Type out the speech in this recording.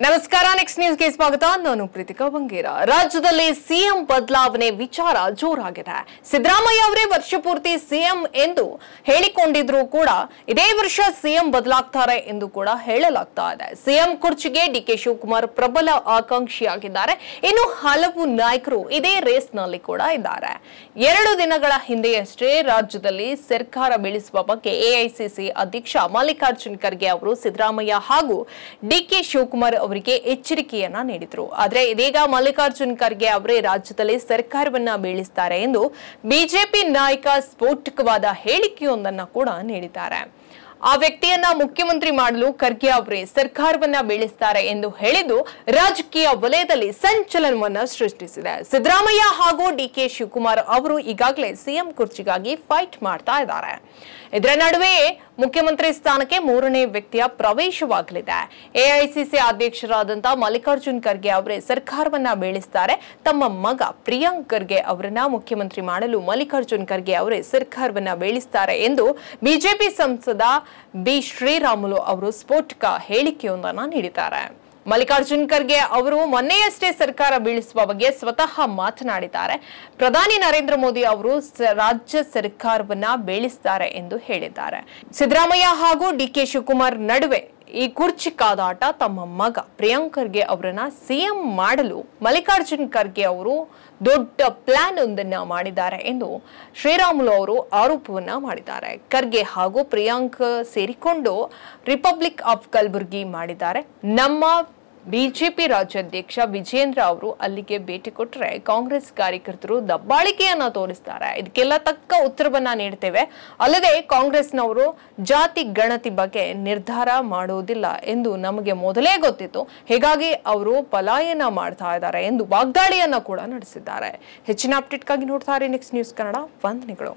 ನಮಸ್ಕಾರ, ನೆಕ್ಸ್ಟ್ ನ್ಯೂಸ್ಗೆ ಸ್ವಾಗತ. ನಾನು ಪ್ರೀತಿಕಾ ಬಂಗೇರ. ರಾಜ್ಯದಲ್ಲಿ ಸಿಎಂ ಬದಲಾವಣೆ ವಿಚಾರ ಜೋರಾಗಿದೆ. ಸಿದ್ದರಾಮಯ್ಯ ಅವರೇ ವರ್ಷ ಪೂರ್ತಿ ಸಿಎಂ ಎಂದು ಹೇಳಿಕೊಂಡಿದ್ರು ಕೂಡ ಇದೇ ವರ್ಷ ಸಿಎಂ ಬದಲಾಗ್ತಾರೆ ಎಂದು ಕೂಡ ಹೇಳಲಾಗ್ತಾ ಇದೆ. ಸಿಎಂ ಕುರ್ಚಿಗೆ ಡಿಕೆ ಶಿವಕುಮಾರ್ ಪ್ರಬಲ ಆಕಾಂಕ್ಷಿಯಾಗಿದ್ದಾರೆ. ಇನ್ನು ಹಲವು ನಾಯಕರು ಇದೇ ರೇಸ್ನಲ್ಲಿ ಕೂಡ ಇದ್ದಾರೆ. 2 ದಿನಗಳ ಹಿಂದೆಯಷ್ಟೇ ರಾಜ್ಯದಲ್ಲಿ ಸರ್ಕಾರ ಬೀಳಿಸುವ ಬಗ್ಗೆ ಎಐಸಿಸಿ ಅಧ್ಯಕ್ಷ ಮಲ್ಲಿಕಾರ್ಜುನ್ ಖರ್ಗೆ ಅವರು ಸಿದ್ದರಾಮಯ್ಯ ಹಾಗೂ ಡಿಕೆ ಶಿವಕುಮಾರ್ ಅವರಿಗೆ ಎಚ್ಚರಿಕೆಯನ್ನ ನೀಡಿದ್ರು. ಆದರೆ ಇದೀಗ ಮಲ್ಲಿಕಾರ್ಜುನ್ ಖರ್ಗೆ ಅವರೇ ರಾಜ್ಯದಲ್ಲಿ ಸರ್ಕಾರವನ್ನ ಬೀಳಿಸುತ್ತಾರೆ ಎಂದು ಬಿಜೆಪಿ ನಾಯಕ ಸ್ಫೋಟಕವಾದ ಹೇಳಿಕೆಯೊಂದನ್ನು ಕೂಡ ನೀಡಿದ್ದಾರೆ. ಆ ವ್ಯಕ್ತಿಯನ್ನ ಮುಖ್ಯಮಂತ್ರಿ ಮಾಡಲು ಖರ್ಗೆ ಅವರೇ ಸರ್ಕಾರವನ್ನ ಬೀಳಿಸುತ್ತಾರೆ ಎಂದು ಹೇಳಿದ್ದು ರಾಜಕೀಯ ವಲಯದಲ್ಲಿ ಸಂಚಲನವನ್ನ ಸೃಷ್ಟಿಸಿದೆ. ಸಿದ್ದರಾಮಯ್ಯ ಹಾಗೂ ಡಿಕೆ ಶಿವಕುಮಾರ್ ಅವರು ಈಗಾಗಲೇ ಸಿಎಂ ಕುರ್ಚಿಗಾಗಿ ಫೈಟ್ ಮಾಡ್ತಾ ಇದ್ದಾರೆ. ಇದರ ನಡುವೆಯೇ ಮುಖ್ಯಮಂತ್ರಿ ಸ್ಥಾನಕ್ಕೆ 3ನೇ ವ್ಯಕ್ತಿಯ ಪ್ರವೇಶವಾಗಲಿದೆ. ಎಐಸಿಸಿ ಅಧ್ಯಕ್ಷರಾದಂತಹ ಮಲ್ಲಿಕಾರ್ಜುನ್ ಖರ್ಗೆ ಅವರೇ ಸರ್ಕಾರವನ್ನ ಬೀಳಿಸುತ್ತಾರೆ. ತಮ್ಮ ಮಗ ಪ್ರಿಯಾಂಕ್ ಖರ್ಗೆ ಅವರನ್ನ ಮುಖ್ಯಮಂತ್ರಿ ಮಾಡಲು ಮಲ್ಲಿಕಾರ್ಜುನ್ ಖರ್ಗೆ ಅವರೇ ಸರ್ಕಾರವನ್ನ ಬೀಳಿಸುತ್ತಾರೆ ಎಂದು ಬಿಜೆಪಿ ಸಂಸದ ಬಿ ಶ್ರೀರಾಮುಲು ಅವರು ಸ್ಫೋಟಕ ಹೇಳಿಕೆಯೊಂದನ್ನು ನೀಡಿದ್ದಾರೆ. ಮಲ್ಲಿಕಾರ್ಜುನ್ ಖರ್ಗೆ ಅವರು ಮೊನ್ನೆಯಷ್ಟೇ ಸರ್ಕಾರ ಬೀಳಿಸುವ ಬಗ್ಗೆ ಸ್ವತಃ ಮಾತನಾಡಿದ್ದಾರೆ. ಪ್ರಧಾನಿ ನರೇಂದ್ರ ಮೋದಿ ಅವರು ರಾಜ್ಯ ಸರ್ಕಾರವನ್ನ ಬೀಳಿಸುತ್ತಾರೆ ಎಂದು ಹೇಳಿದ್ದಾರೆ. ಸಿದ್ದರಾಮಯ್ಯ ಹಾಗೂ ಡಿಕೆ ಶಿವಕುಮಾರ್ ನಡುವೆ ಈ ಕುರ್ಚಿ ಕಾದಾಟ. ತಮ್ಮ ಮಗ ಪ್ರಿಯಾಂಕ್ ಖರ್ಗೆ ಅವರನ್ನ ಸಿಎಂ ಮಾಡಲು ಮಲ್ಲಿಕಾರ್ಜುನ್ ಖರ್ಗೆ ಅವರು ದೊಡ್ಡ ಪ್ಲಾನ್ ಒಂದನ್ನ ಮಾಡಿದ್ದಾರೆ ಎಂದು ಶ್ರೀರಾಮುಲು ಅವರು ಆರೋಪವನ್ನ ಮಾಡಿದ್ದಾರೆ. ಖರ್ಗೆ ಹಾಗೂ ಪ್ರಿಯಾಂಕ್ ಸೇರಿಕೊಂಡು ರಿಪಬ್ಲಿಕ್ ಆಫ್ ಕಲಬುರ್ಗಿ ಮಾಡಿದ್ದಾರೆ. ನಮ್ಮ ಬಿಜೆಪಿ ರಾಜ್ಯಾಧ್ಯಕ್ಷ ವಿಜೇಂದ್ರ ಅವರು ಅಲ್ಲಿಗೆ ಭೇಟಿ ಕೊಟ್ಟರೆ ಕಾಂಗ್ರೆಸ್ ಕಾರ್ಯಕರ್ತರು ದಬ್ಬಾಳಿಕೆಯನ್ನ ತೋರಿಸ್ತಾರೆ. ಇದಕ್ಕೆಲ್ಲ ತಕ್ಕ ಉತ್ತರವನ್ನ ನೀಡ್ತೇವೆ. ಅಲ್ಲದೆ ಕಾಂಗ್ರೆಸ್ನವರು ಜಾತಿ ಗಣತಿ ಬಗ್ಗೆ ನಿರ್ಧಾರ ಮಾಡುವುದಿಲ್ಲ ಎಂದು ನಮಗೆ ಮೊದಲೇ ಗೊತ್ತಿತ್ತು. ಹೀಗಾಗಿ ಅವರು ಪಲಾಯನ ಮಾಡ್ತಾ ಇದ್ದಾರೆ ಎಂದು ವಾಗ್ದಾಳಿಯನ್ನ ಕೂಡ ನಡೆಸಿದ್ದಾರೆ. ಹೆಚ್ಚಿನ ಅಪ್ಡೇಟ್ಗಾಗಿ ನೋಡ್ತಾರೆ ನೆಕ್ಸ್ಟ್ ನ್ಯೂಸ್ ಕನ್ನಡ. ವಂದನೆಗಳು.